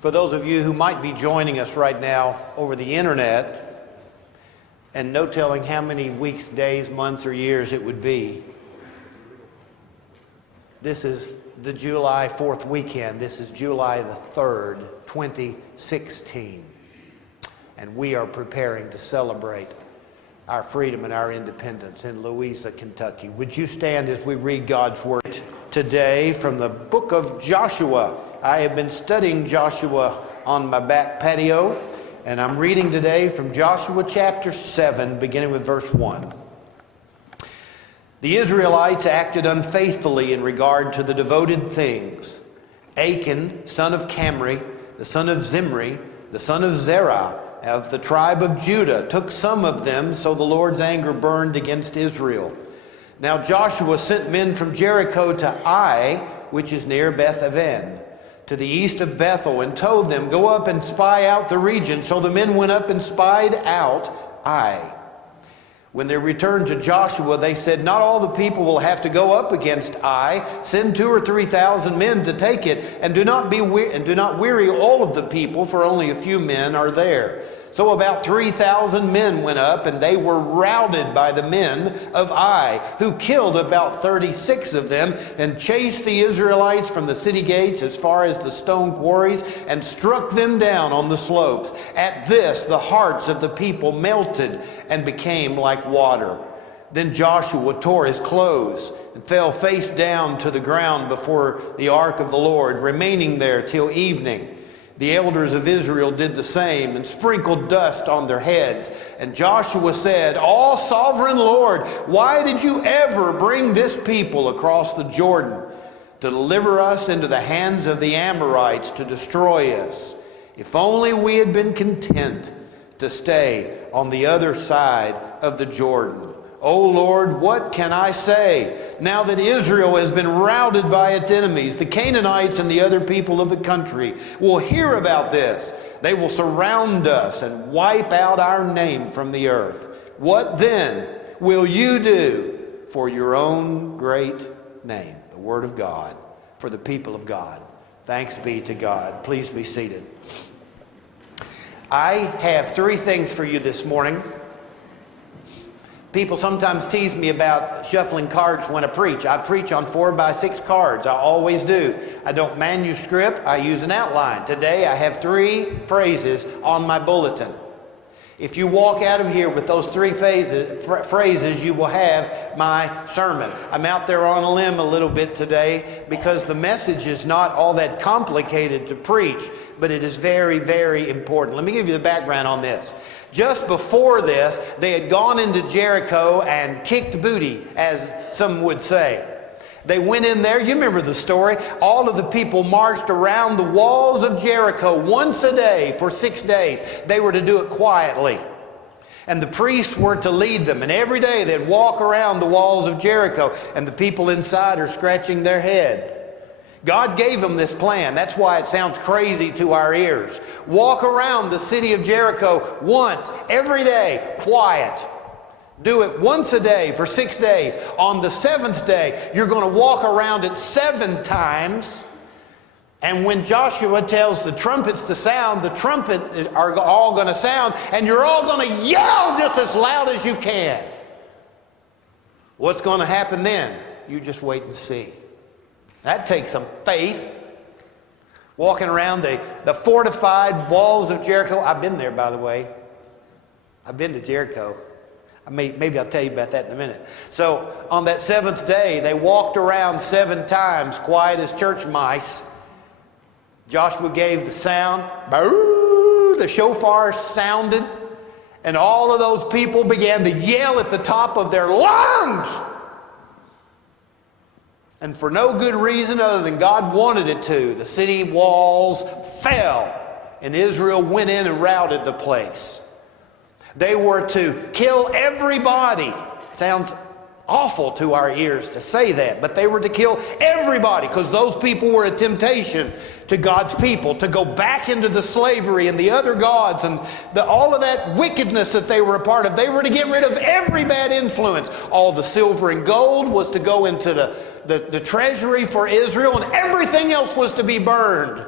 For those of you who might be joining us right now over the internet, and no telling how many weeks, days, months, or years it would be, this is the July 4th weekend. This is July the 3rd, 2016. And we are preparing to celebrate our freedom and our independence in Louisa, Kentucky. Would you stand as we read God's Word today from the book of Joshua? I have been studying Joshua on my back patio, and I'm reading today from Joshua chapter 7, beginning with verse 1. The Israelites acted unfaithfully in regard to the devoted things. Achan, son of Camri, the son of Zimri, the son of Zerah, of the tribe of Judah, took some of them, so the Lord's anger burned against Israel. Now Joshua sent men from Jericho to Ai, which is near Beth-aven, to the east of Bethel, and told them, "Go up and spy out the region." So the men went up and spied out Ai. When they returned to Joshua, they said, "Not all the people will have to go up against Ai. Send 2,000 or 3,000 men to take it, and do not weary all of the people, for only a few men are there." So about 3,000 men went up, and they were routed by the men of Ai, who killed about 36 of them, and chased the Israelites from the city gates as far as the stone quarries, and struck them down on the slopes. At this the hearts of the people melted and became like water. Then Joshua tore his clothes and fell face down to the ground before the ark of the Lord, remaining there till evening. The elders of Israel did the same and sprinkled dust on their heads. And Joshua said, "All sovereign Lord, why did you ever bring this people across the Jordan to deliver us into the hands of the Amorites to destroy us? If only we had been content to stay on the other side of the Jordan. O Lord, what can I say? Now that Israel has been routed by its enemies, the Canaanites and the other people of the country will hear about this. They will surround us and wipe out our name from the earth. What then will you do for your own great name?" The word of God for the people of God. Thanks be to God. Please be seated. I have 3 things for you this morning. People sometimes tease me about shuffling cards when I preach. I preach on 4x6 cards. I always do. I don't manuscript. I use an outline. Today I have 3 phrases on my bulletin. If you walk out of here with those 3 phrases, you will have my sermon. I'm out there on a limb a little bit today because the message is not all that complicated to preach, but it is very, very important. Let me give you the background on this. Just before this, they had gone into Jericho and kicked booty, as some would say. They went in there. You remember the story. All of the people marched around the walls of Jericho once a day for 6 days. They were to do it quietly. And the priests were to lead them. And every day they'd walk around the walls of Jericho, and the people inside are scratching their head. God gave them this plan. That's why it sounds crazy to our ears. Walk around the city of Jericho once every day, quiet. Do it once a day for 6 days. On the 7th day, you're going to walk around it 7 times. And when Joshua tells the trumpets to sound, the trumpets are all going to sound, and you're all going to yell just as loud as you can. What's going to happen then? You just wait and see. That takes some faith. Walking around the fortified walls of Jericho. I've been there, by the way. I've been to Jericho. Maybe I'll tell you about that in a minute. So on that 7th day, they walked around 7 times, quiet as church mice. Joshua gave the sound. Boo! The shofar sounded. And all of those people began to yell at the top of their lungs. And for no good reason other than God wanted it to, the city walls fell, and Israel went in and routed the place. They were to kill everybody. Sounds awful to our ears to say that, but they were to kill everybody because those people were a temptation to God's people to go back into the slavery and the other gods and all of that wickedness that they were a part of. They were to get rid of every bad influence. All the silver and gold was to go into the treasury for Israel, and everything else was to be burned.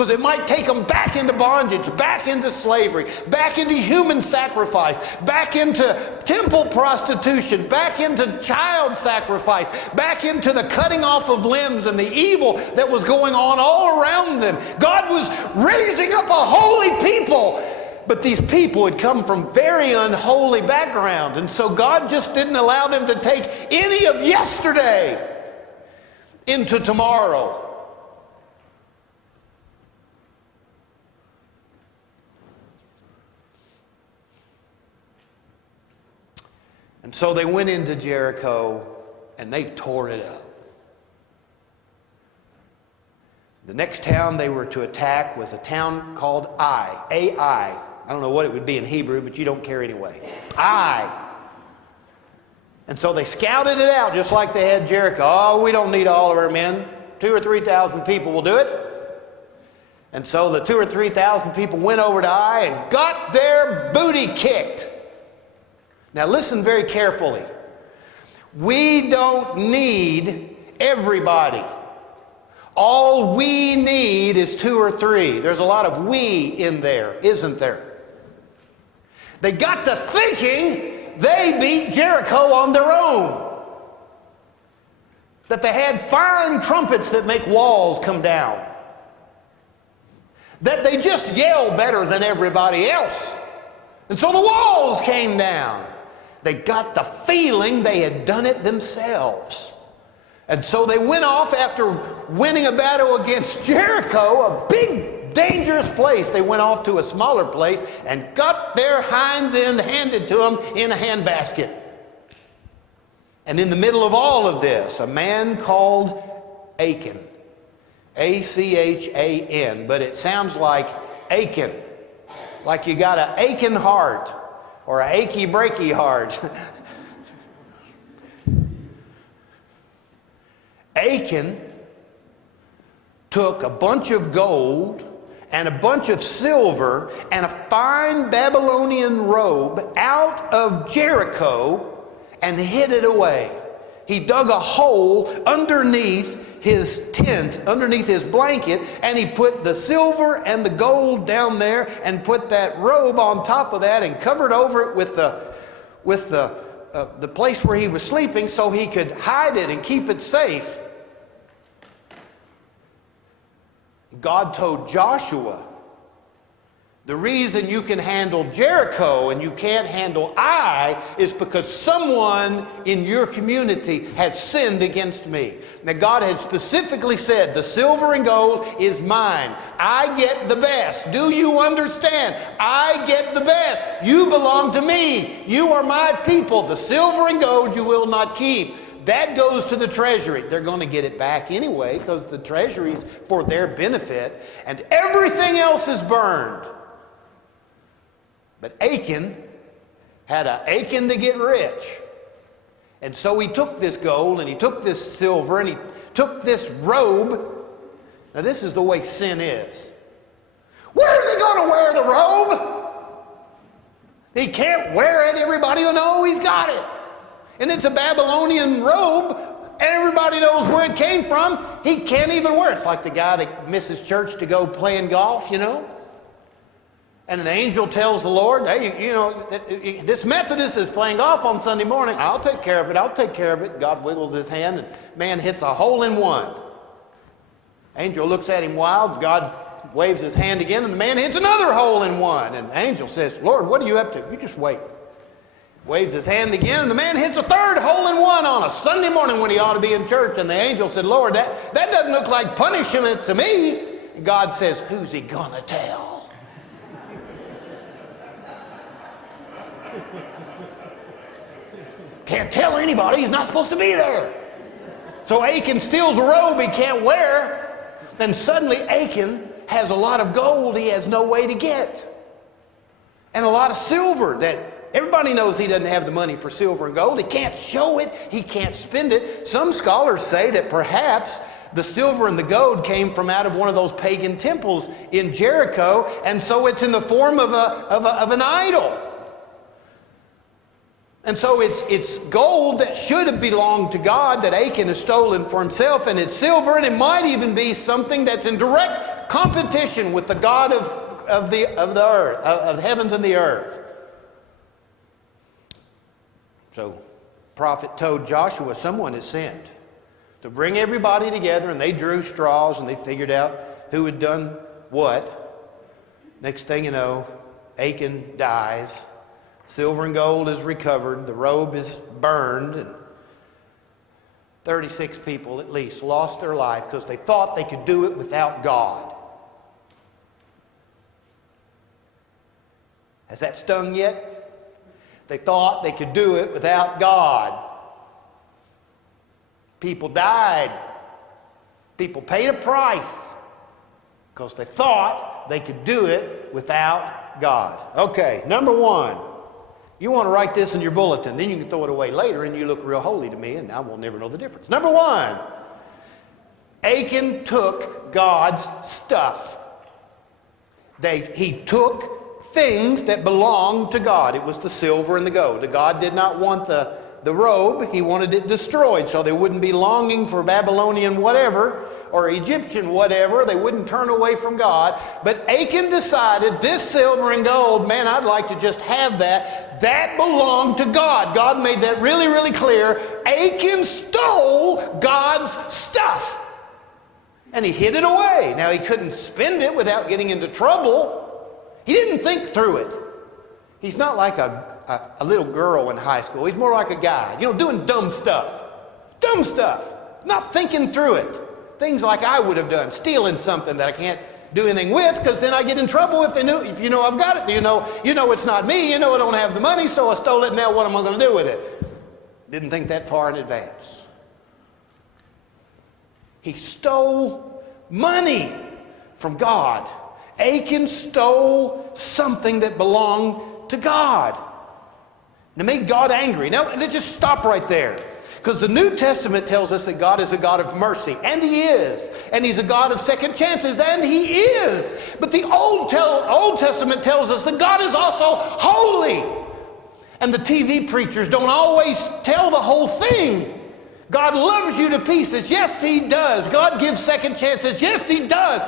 Because it might take them back into bondage, back into slavery, back into human sacrifice, back into temple prostitution, back into child sacrifice, back into the cutting off of limbs and the evil that was going on all around them. God was raising up a holy people, but these people had come from very unholy background, and so God just didn't allow them to take any of yesterday into tomorrow. And so they went into Jericho and they tore it up. The next town they were to attack was a town called Ai. A-I. I don't know what it would be in Hebrew, but you don't care anyway. Ai. And so they scouted it out just like they had Jericho. Oh, we don't need all of our men. 2,000 or 3,000 people will do it. And so the 2,000 or 3,000 people went over to Ai and got their booty kicked. Now listen very carefully. We don't need everybody. All we need is 2 or 3. There's a lot of we in there, isn't there? They got to thinking they beat Jericho on their own. That they had fine trumpets that make walls come down. That they just yell better than everybody else. And so the walls came down. They got the feeling they had done it themselves. And so they went off after winning a battle against Jericho, a big, dangerous place. They went off to a smaller place and got their hinds end handed to them in a handbasket. And in the middle of all of this, a man called Achan. A-C-H-A-N. But it sounds like Achan. Like you got an aching heart. Or an achy breaky heart. Achan took a bunch of gold and a bunch of silver and a fine Babylonian robe out of Jericho and hid it away. He dug a hole underneath his tent, underneath his blanket, and he put the silver and the gold down there and put that robe on top of that and covered over it with the place where he was sleeping so he could hide it and keep it safe. God told Joshua, the reason you can handle Jericho and you can't handle Ai is because someone in your community has sinned against me. Now God had specifically said, the silver and gold is mine. I get the best. Do you understand? I get the best. You belong to me. You are my people. The silver and gold you will not keep. That goes to the treasury. They're going to get it back anyway because the treasury is for their benefit. And everything else is burned. But Achan had an aching to get rich. And so he took this gold and he took this silver and he took this robe. Now this is the way sin is. Where's he going to wear the robe? He can't wear it. Everybody will know he's got it. And it's a Babylonian robe. Everybody knows where it came from. He can't even wear it. It's like the guy that misses church to go playing golf, you know. And an angel tells the Lord, hey, you know, this Methodist is playing golf on Sunday morning. I'll take care of it. I'll take care of it. God wiggles his hand and man hits a hole in one. Angel looks at him wild. God waves his hand again and the man hits another hole in one. And the angel says, Lord, what are you up to? You just wait. Waves his hand again and the man hits a third hole in one on a Sunday morning when he ought to be in church. And the angel said, Lord, that doesn't look like punishment to me. And God says, who's he gonna tell? Can't tell anybody. He's not supposed to be there. So Achan steals a robe he can't wear. Then suddenly Achan has a lot of gold he has no way to get. And a lot of silver that everybody knows he doesn't have the money for silver and gold. He can't show it. He can't spend it. Some scholars say that perhaps the silver and the gold came from out of one of those pagan temples in Jericho. And so it's in the form of an idol. And so it's gold that should have belonged to God that Achan has stolen for himself, and it's silver, and it might even be something that's in direct competition with the God of the earth, of the heavens and the earth. So the prophet told Joshua, someone is sent to bring everybody together, and they drew straws and they figured out who had done what. Next thing you know, Achan dies. Silver and gold is recovered. The robe is burned. And 36 people at least lost their life because they thought they could do it without God. Has that stung yet? They thought they could do it without God. People died. People paid a price because they thought they could do it without God. Okay, number one. You want to write this in your bulletin, then you can throw it away later and you look real holy to me and I will never know the difference. Number one, Achan took God's stuff. He took things that belonged to God. It was the silver and the gold. God did not want the robe. He wanted it destroyed so they wouldn't be longing for Babylonian whatever or Egyptian whatever. They wouldn't turn away from God. But Achan decided, this silver and gold, man, I'd like to just have that. That belonged to God. God made that really, really clear. Achan stole God's stuff. And he hid it away. Now, he couldn't spend it without getting into trouble. He didn't think through it. He's not like a little girl in high school. He's more like a guy, doing dumb stuff. Dumb stuff. Not thinking through it. Things like I would have done, stealing something that I can't do anything with because then I get in trouble if you know I've got it. You know it's not me. I don't have the money, so I stole it. Now what am I going to do with it? Didn't think that far in advance. He stole money from God. Achan stole something that belonged to God. And it made God angry. Now, let's just stop right there. Because the New Testament tells us that God is a God of mercy, and He is. And He's a God of second chances, and He is. But the Old Testament tells us that God is also holy. And the TV preachers don't always tell the whole thing. God loves you to pieces. Yes, He does. God gives second chances. Yes, He does.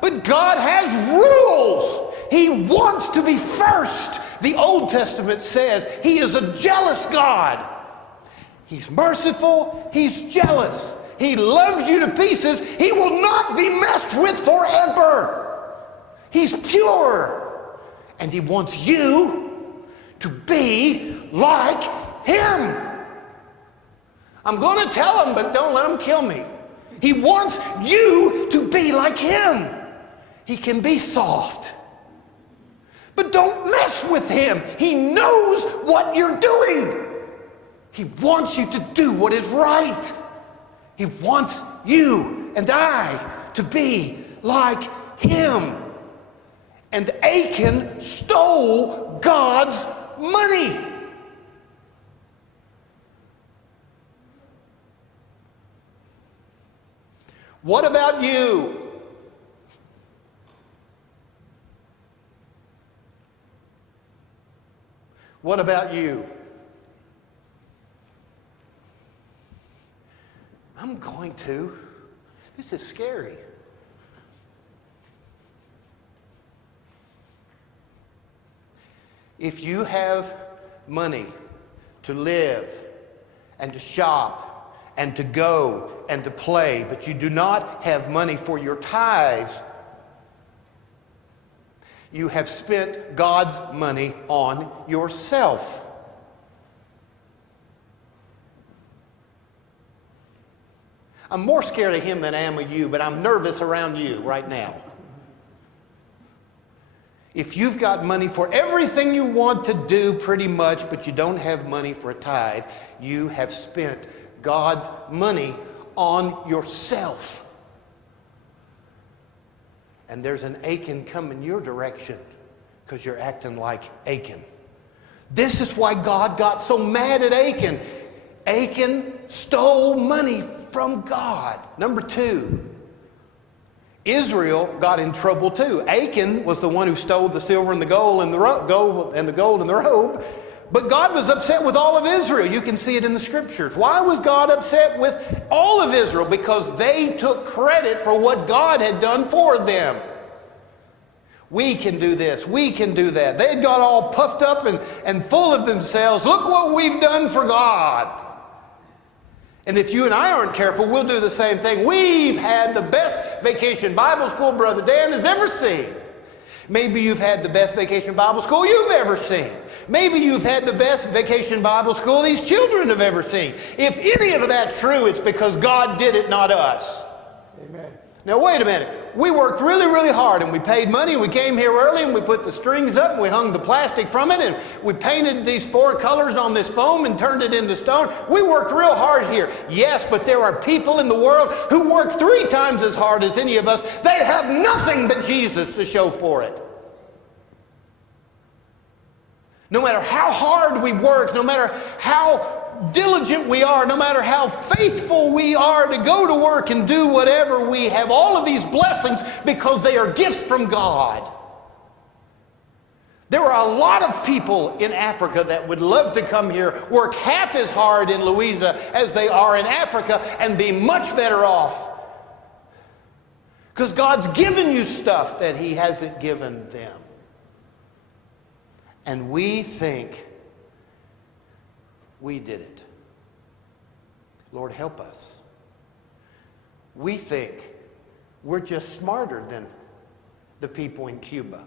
But God has rules. He wants to be first. The Old Testament says He is a jealous God. He's merciful. He's jealous. He loves you to pieces. He will not be messed with forever. He's pure. And He wants you to be like Him. I'm going to tell Him, but don't let Him kill me. He wants you to be like Him. He can be soft. But don't mess with Him. He knows what you're doing. He wants you to do what is right. He wants you and I to be like Him. And Achan stole God's money. What about you? What about you? I'm going to. This is scary. If you have money to live and to shop and to go and to play, but you do not have money for your tithes, you have spent God's money on yourself. I'm more scared of Him than I am of you, but I'm nervous around you right now. If you've got money for everything you want to do pretty much, but you don't have money for a tithe, you have spent God's money on yourself. And there's an Achan coming your direction because you're acting like Achan. This is why God got so mad at Achan. Achan stole money from God. Number two, Israel got in trouble too. Achan was the one who stole the silver and the gold and the robe, But God was upset with all of Israel. You can see it in the scriptures. Why was God upset with all of Israel? Because they took credit for what God had done for them. We can do this. We can do that. They had got all puffed up and full of themselves. Look what we've done for God. And if you and I aren't careful, we'll do the same thing. We've had the best vacation Bible school Brother Dan has ever seen. Maybe you've had the best vacation Bible school you've ever seen. Maybe you've had the best vacation Bible school these children have ever seen. If any of that's true, it's because God did it, not us. Amen. Now, wait a minute. We worked really, really hard, and we paid money. We came here early, and we put the strings up, and we hung the plastic from it, and we painted these 4 colors on this foam and turned it into stone. We worked real hard here. Yes, but there are people in the world who work 3 times as hard as any of us. They have nothing but Jesus to show for it. No matter how hard we work, no matter how diligent we are, no matter how faithful we are to go to work and do whatever, we have all of these blessings because they are gifts from God. There are a lot of people in Africa that would love to come here, work half as hard in Louisa as they are in Africa, and be much better off. Because God's given you stuff that He hasn't given them. And we think we did it. Lord, help us. We think we're just smarter than the people in Cuba.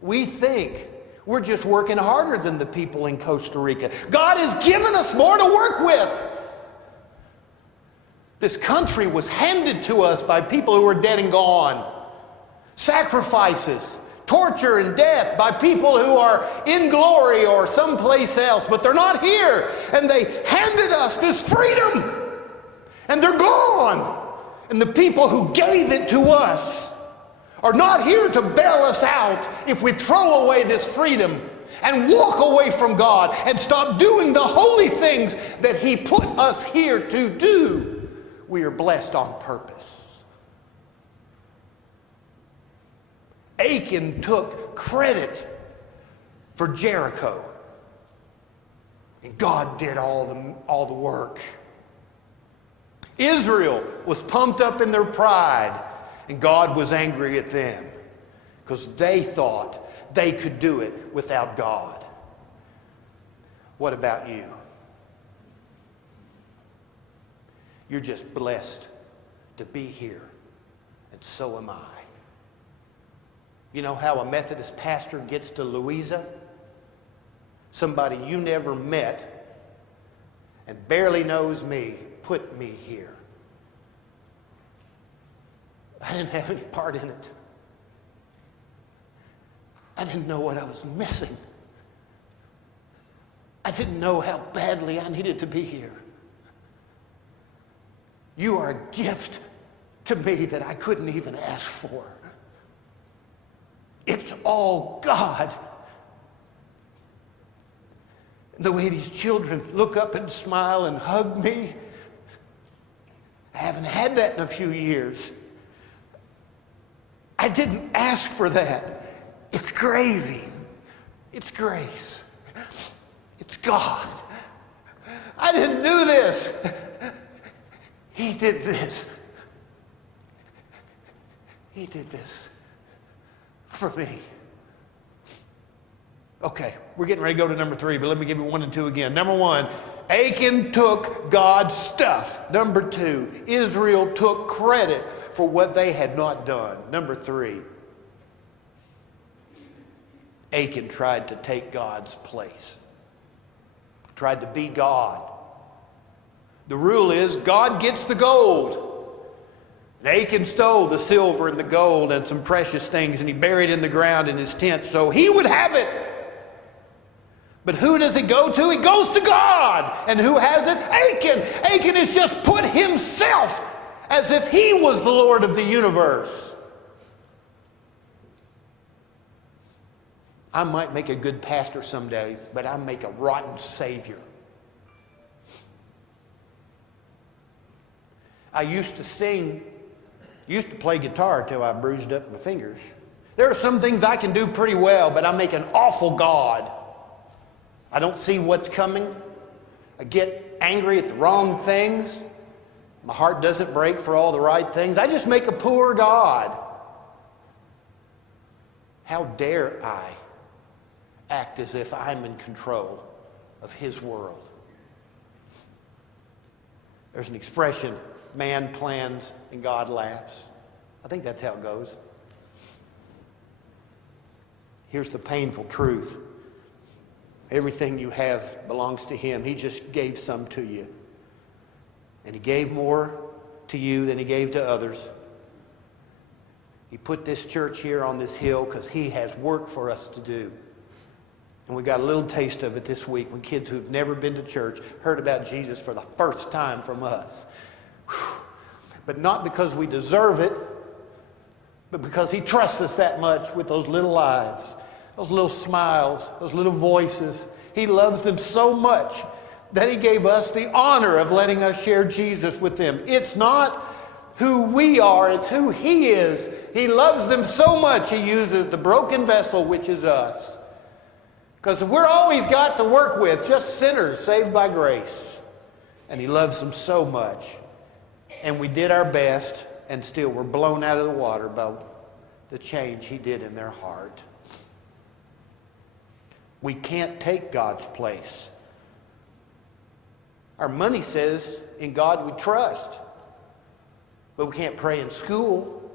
We think we're just working harder than the people in Costa Rica. God has given us more to work with. This country was handed to us by people who are dead and gone. Sacrifices, torture and death by people who are in glory or someplace else, but they're not here. And they handed us this freedom, and they're gone. And the people who gave it to us are not here to bail us out if we throw away this freedom and walk away from God and stop doing the holy things that He put us here to do. We are blessed on purpose. Achan took credit for Jericho, and God did all the work. Israel was pumped up in their pride, and God was angry at them because they thought they could do it without God. What about you? You're just blessed to be here, and so am I. You know how a Methodist pastor gets to Louisa? Somebody you never met and barely knows me put me here. I didn't have any part in it. I didn't know what I was missing. I didn't know how badly I needed to be here. You are a gift to me that I couldn't even ask for. It's all God. The way these children look up and smile and hug me, I haven't had that in a few years. I didn't ask for that. It's gravy. It's grace. It's God. I didn't do this. He did this. He did this for me. Okay, we're getting ready to go to number 3, but let me give you 1 and 2 again. Number 1, Achan took God's stuff. Number 2, Israel took credit for what they had not done. Number 3, Achan tried to take God's place. Tried to be God. The rule is God gets the gold. And Achan stole the silver and the gold and some precious things, and he buried in the ground in his tent so he would have it. But who does it go to? It goes to God. And who has it? Achan. Achan has just put himself as if he was the Lord of the universe. I might make a good pastor someday, but I make a rotten savior. I used to play guitar till I bruised up my fingers. There are some things I can do pretty well, but I make an awful God. I don't see what's coming. I get angry at the wrong things. My heart doesn't break for all the right things. I just make a poor God. How dare I act as if I'm in control of His world? There's an expression, man plans and God laughs. I think that's how it goes. Here's the painful truth. Everything you have belongs to Him. He just gave some to you. And He gave more to you than He gave to others. He put this church here on this hill because He has work for us to do. And we got a little taste of it this week when kids who've never been to church heard about Jesus for the first time from us. Whew. But not because we deserve it, but because He trusts us that much with those little lives, those little smiles, those little voices. He loves them so much that He gave us the honor of letting us share Jesus with them. It's not who we are, it's who He is. He loves them so much He uses the broken vessel, which is us. Because we're all He's got to work with, just sinners saved by grace. And He loves them so much. And we did our best, and still we're blown out of the water by the change He did in their heart. We can't take God's place. Our money says, in God we trust. But we can't pray in school.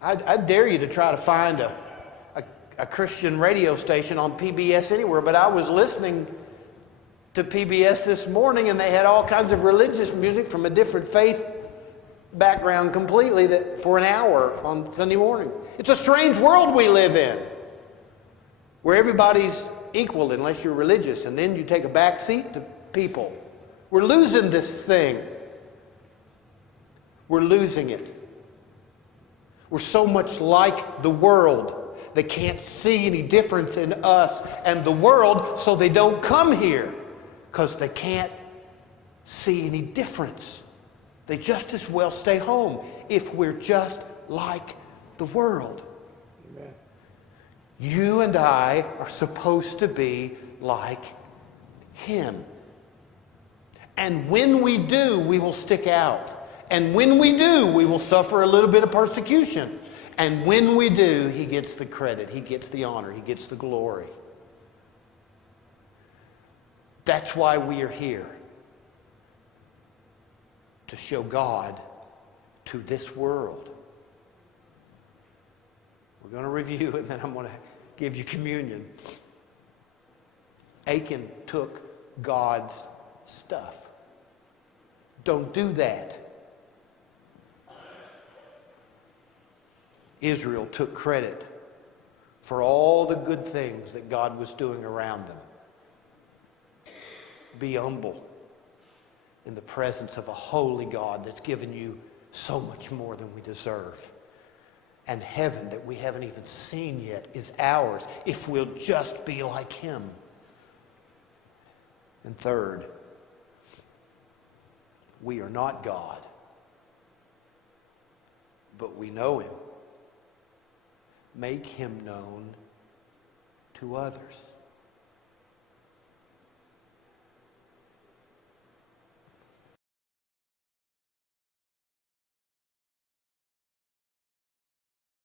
I dare you to try to find a Christian radio station on PBS anywhere, but I was listening to PBS this morning and they had all kinds of religious music from a different faith background completely for an hour on Sunday morning. It's a strange world we live in where everybody's equal unless you're religious, and then you take a back seat to people. We're losing this thing. We're losing it. We're so much like the world. They can't see any difference in us and the world, so they don't come here because they can't see any difference. They just as well stay home if we're just like the world. Amen. You and I are supposed to be like Him. And when we do, we will stick out. And when we do, we will suffer a little bit of persecution. And when we do, He gets the credit, He gets the honor, He gets the glory. That's why we are here. To show God to this world. We're going to review and then I'm going to give you communion. Achan took God's stuff. Don't do that. Israel took credit for all the good things that God was doing around them. Be humble in the presence of a holy God that's given you so much more than we deserve. And heaven that we haven't even seen yet is ours if we'll just be like Him. And third, we are not God, but we know Him. Make Him known to others.